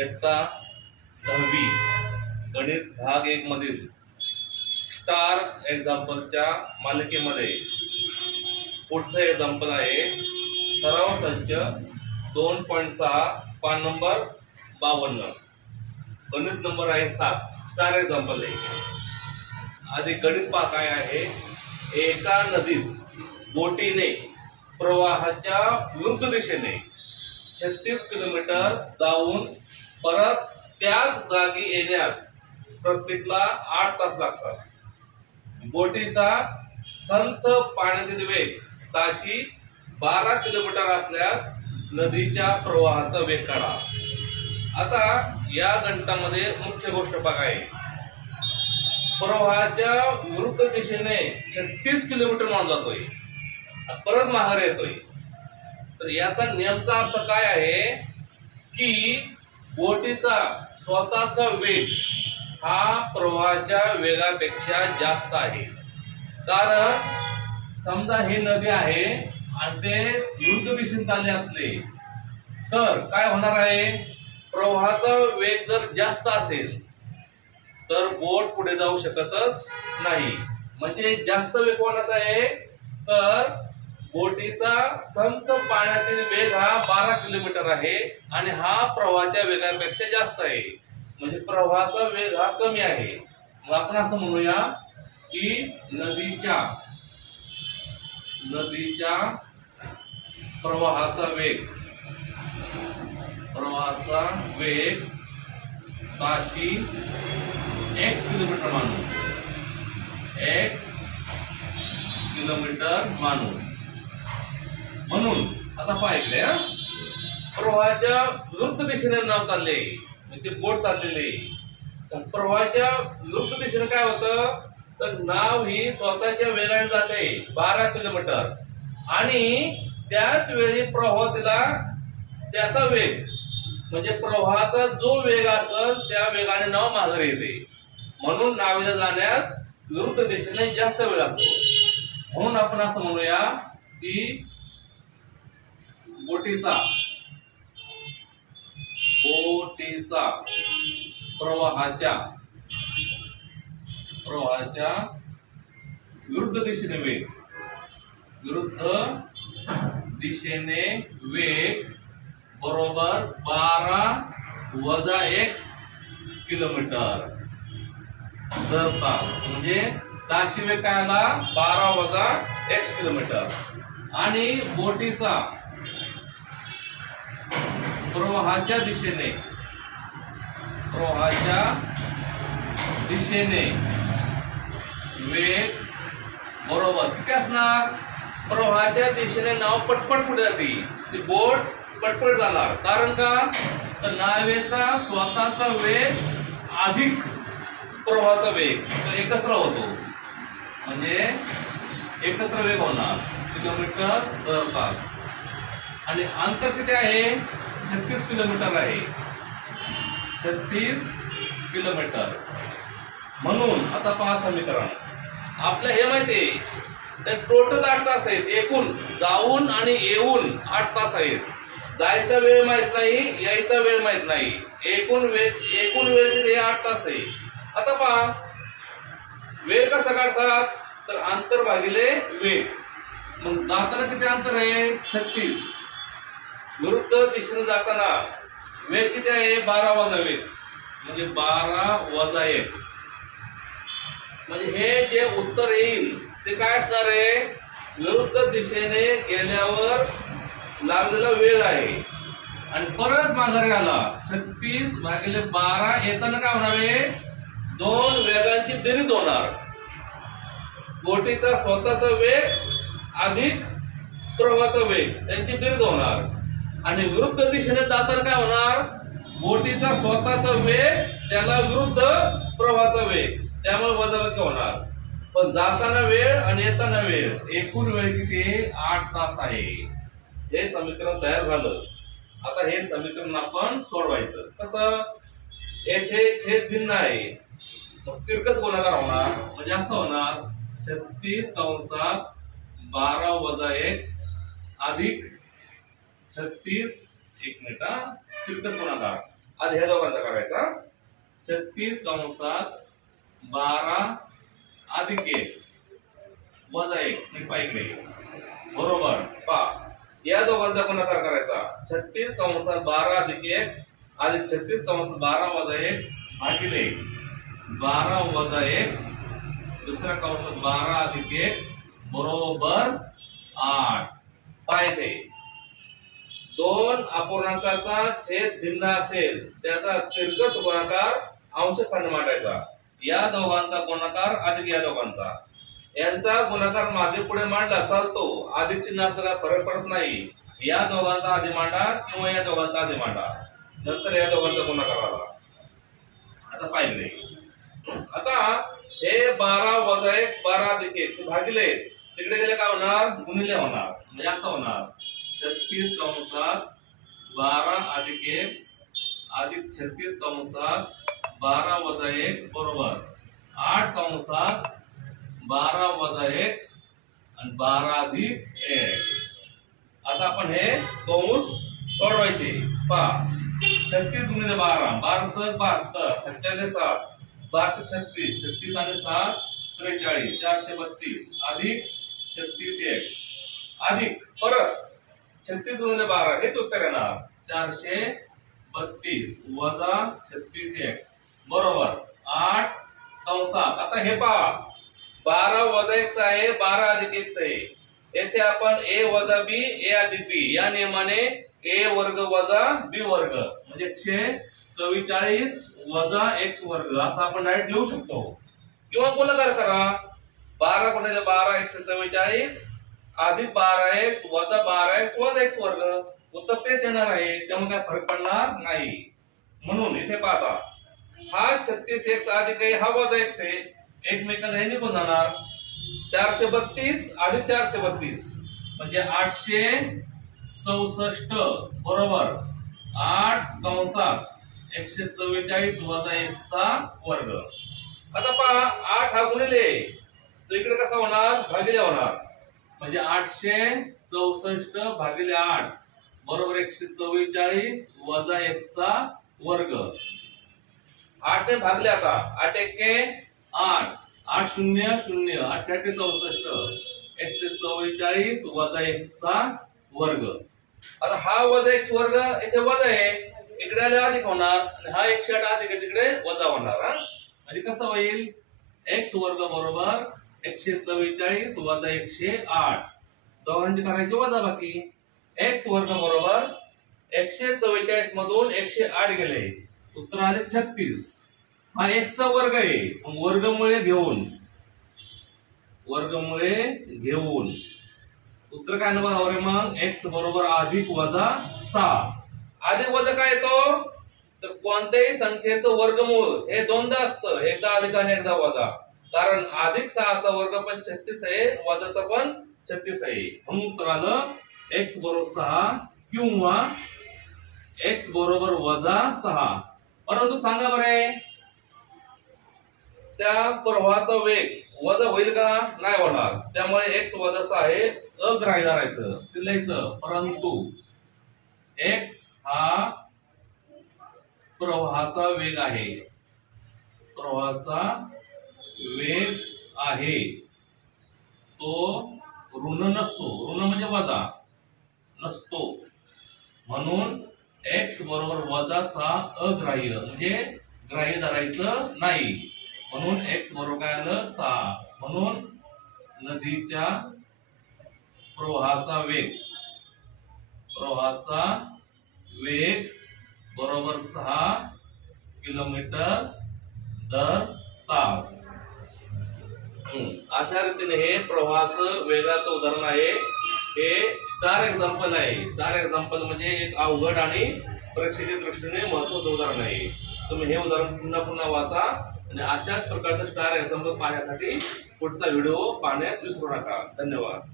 इयत्ता 10वी गणित भाग 1 मधील स्टार एक्झाम्पलच्या मालिकेमध्ये पुढचं एक्झाम्पल आहे सराव संच 2.6 पान नंबर 52 गणित नंबर आहे 7 स्टार एक्झाम्पल आहे। आधी गणित पहा काय आहे। एका नदीत बोटीने प्रवाहाच्या विरुद्ध दिशेने 36 किलोमीटर जाऊन परत त्याच जागी येण्यास प्रत्येकाला 8 तास लागतात। बोटीचा संथ पाण्यातील वेग ताशी 12 किलोमीटर असल्यास नदीच्या प्रवाहाचा वेग काढा। आता या गणितामध्ये मुख्य गोष्ट बघाय प्रवाहाच्या विरुद्ध दिशेने 36 किलोमीटर मारून जातोय, परत माघार येतोय। तर याचा नेमका अर्थ काय आहे की बोटीचा स्वतःचा वेग हा प्रवाहाच्या वेगापेक्षा जास्त आहे। कारण समजा ही नदी आहे आणि ते विरुद्ध दिशेने चालले असले तर काय होणार आहे, प्रवाहाचा वेग जर जास्त असेल तर बोट पुढे जाऊ शकतच नाही। म्हणजे जास्त वेग कोणाचा आहे तर बोटीचा संथ पाण्यातील वेग हा 12 किलोमीटर आहे आणि हा प्रवाहाच्या वेगापेक्षा जास्त आहे। म्हणजे प्रवाहाचा वेग हा कमी आहे। मग आपण असं म्हणूया की नदीच्या प्रवाहाचा वेग ताशी x किलोमीटर मानू। म्हणून आता पाहिजे प्रवाहाच्या विरुद्ध दिशेने नाव चालले म्हणजे बोट चाललेले। प्रवाहाच्या विरुद्ध दिशेने काय होतं तर नाव ही स्वतःच्या वेगाने जाते 12 किलोमीटर आणि त्याच वेळी प्रवाहाला त्याचा वेग म्हणजे प्रवाहाचा जो वेग असेल त्या वेगाने नाव माघारी येते। म्हणून नावेला जाण्यास विरुद्ध दिशेने जास्त वेळ लागतो। म्हणून आपण असं म्हणूया की बोटीचा प्रवाहाच्या विरुद्ध दिशेने वेग बरोबर 12 - x किलोमीटर दर तास। म्हणजे ताशी वेग काय आला 12 - x किलोमीटर। आणि बोटीचा प्रवाहाच्या दिशेने वेग बरोबर किती असणार, प्रवाहाच्या दिशेने नाव पटपट पुढे जाते ती बोट पटपट जाणार। कारण का तर नावेचा स्वतःचा वेग अधिक प्रवाहाचा वेग तर एकत्र होतो म्हणजे एकत्र वेग होणार किलोमीटर दर तास। आणि अंतर किती आहे 36 किलोमीटर आहे 36 किलोमीटर। म्हणून आता पहा समीकरण आपलं हे माहिती आहे तर टोटल 8 तास आहेत। एकूण जाऊन आणि येऊन 8 तास आहेत। जायचा वेळ माहित नाही यायचा वेळ माहित नाही, एकूण वेळ किती 8 तास आहे। आता पहा वेळ कसा काढतात तर अंतर भागिले वेग। मग जाताना किती अंतर आहे 36, विरुद्ध दिशेने जाताना वेग किती आहे 12 - वेग म्हणजे 12 - x। म्हणजे हे जे उत्तर येईल ते काय असणार आहे विरुद्ध दिशेने गेल्यावर लागलेला वेग आहे आणि परत माघारी आला 36 भागिले 12 येताना काय होणार आहे दोन वेगांची बेरीज होणार। बोटीचा स्वतःचा वेग अधिक प्रवाहाचा वेग त्यांची बेरीज होणार आणि विरुद्ध दिशेने जाताना काय होणार बोटीचा स्वतःचा वेग त्याला विरुद्ध प्रवाहाचा वेग त्यामुळे वजाबाकी होणार। पण जाताना वेळ आणि येताना वेळ एकूण वेळ किती 8 तास आहे। हे समीकरण तयार झालं। आता हे समीकरण आपण सोडवायचं कसं, येथे छेद भिन्न आहे मग तिरकस गुणाकार होणार म्हणजे असं होणार 36 कंसात 12 - x अधिक 36 एक मिनिट तिरकस गुणाकार आधी ह्या दोघांचा करायचा 36 कंसात 12 अधिक x वजा x मी पाहिजे बरोबर पा या दोघांचा गुणाकार करायचा 36 कंसात 12 अधिक x अधिक 36 कंसात 12 वजा x भागिले 12 वजा x दुसऱ्या कंसात 12 अधिक x बरोबर 8 पाहिजे दोन अपूर्णांकाचा छेद भिन्न असेल त्याचा तिरकस गुणाकार अंशस्थानी मांडायचा या दोघांचा गुणाकार अधिक या दोघांचा यांचा गुणाकार मागे पुढे मांडला चालतो अधिक चिन्ह असलं काय फरक पडत नाही या दोघांचा आधी मांडा किंवा या दोघांचा आधी मांडा नंतर या दोघांचा गुणाकार आला आता पाहिले आता हे 12 वजा x 12 अधिक x भागिले तिकडे गेले काय होणार गुणिले होणार म्हणजे असं होणार 36 कंसात 12 अधिक x अधिक 36 कंसात 12 वजा x बरोबर 8 कंसात 12 वजा x आणि 12 अधिक x आता आपण हे कंस सोडवायचे पहा 36 गुणिले 12 12 7 72 45 7 12 36 36 आणि 7 43 432 अधिक 36x अधिक परत 36 गुणिले 12 हेच उत्तर येणार 432 वजा 36x बरोबर 8 कंसात आता हे पहा 12 वजा x आहे 12 अधिक x आहे येथे आपण a वजा b a अधिक b या नियमाने a वर्ग वजा b वर्ग म्हणजे 144 वजा x वर्ग असं आपण डायरेक्ट लिहू शकतो किंवा गुणाकार करा 12 गुणिले 12 144 अधिक 12x वजा 12x वजा x वर्ग उत्तर तेच येणार आहे त्यामुळे काय फरक पडणार नाही म्हणून इथे पाहता हा 36x अधिक आहे हा वजा x आहे एकमेकांना हे निघून जाणार 432 अधिक 432 म्हणजे 864 बरोबर 8 कंसात 144 वजा x चा वर्ग आता पहा 8 हा गुणिले तो इकडे कसा होणार भागिले होणार म्हणजे 864 भागिले 8 बरोबर 144 वजा x चा वर्ग 8 ने भागले आता 8 एके 8 8 0 0 8 8 64 144 वजा x चा वर्ग आता हा वजा x वर्ग इथे वजा आहे इकडे आले अधिक होणार आणि हा 108 अधिक आहे तिकडे वजा होणार हा म्हणजे कसं होईल x वर्ग बरोबर 144 वजा 108 दोघांची करायची वजा बाकी x वर्ग बरोबर 144 मधून 108 गेले उत्तर आले 36 हा x चा वर्ग आहे वर्गमुळे घेऊन उत्तर काय बरोबर आहे मग x बरोबर अधिक वजा 6 अधिक वजा काय येतो तर कोणत्याही संख्येचं वर्गमूळ हे दोनदा असतं एकदा अधिक आणि एकदा वजा कारण अधिक 6 चा वर्ग पण 36 आहे वजाचा पण 36 आहे म्हणून उत्तर आलं x बरोबर 6 किंवा x बरोबर वजा 6 परंतु सांगा बरे त्या प्रवाहाचा वेग वजा होईल का नाही होणार त्यामुळे x वजा 6 हे अग्राह्य धरायचं ते लिहायचं परंतु x हा प्रवाहाचा वेग आहे तो ऋण नसतो ऋण म्हणजे वजा नसतो म्हणून x बरोबर वजा 6 अग्राह्य म्हणजे ग्राह्य धरायचं नाही म्हणून x बरोबर काय आलं 6 म्हणून नदीच्या प्रवाहाचा वेग बरोबर 6 किलोमीटर दर तास अशा रीतीने हे प्रवाहाचं वेगाचं उदाहरण आहे हे स्टार एक्झाम्पल आहे स्टार एक्झाम्पल म्हणजे एक अवघड आणि परीक्षेच्या दृष्टीने महत्त्वाचं उदाहरण आहे तुम्ही हे उदाहरण पुन्हा वाचा आणि अशाच प्रकारचं स्टार एक्झाम्पल पाहण्यासाठी पुढचा व्हिडिओ पाहण्यास विसरू नका धन्यवाद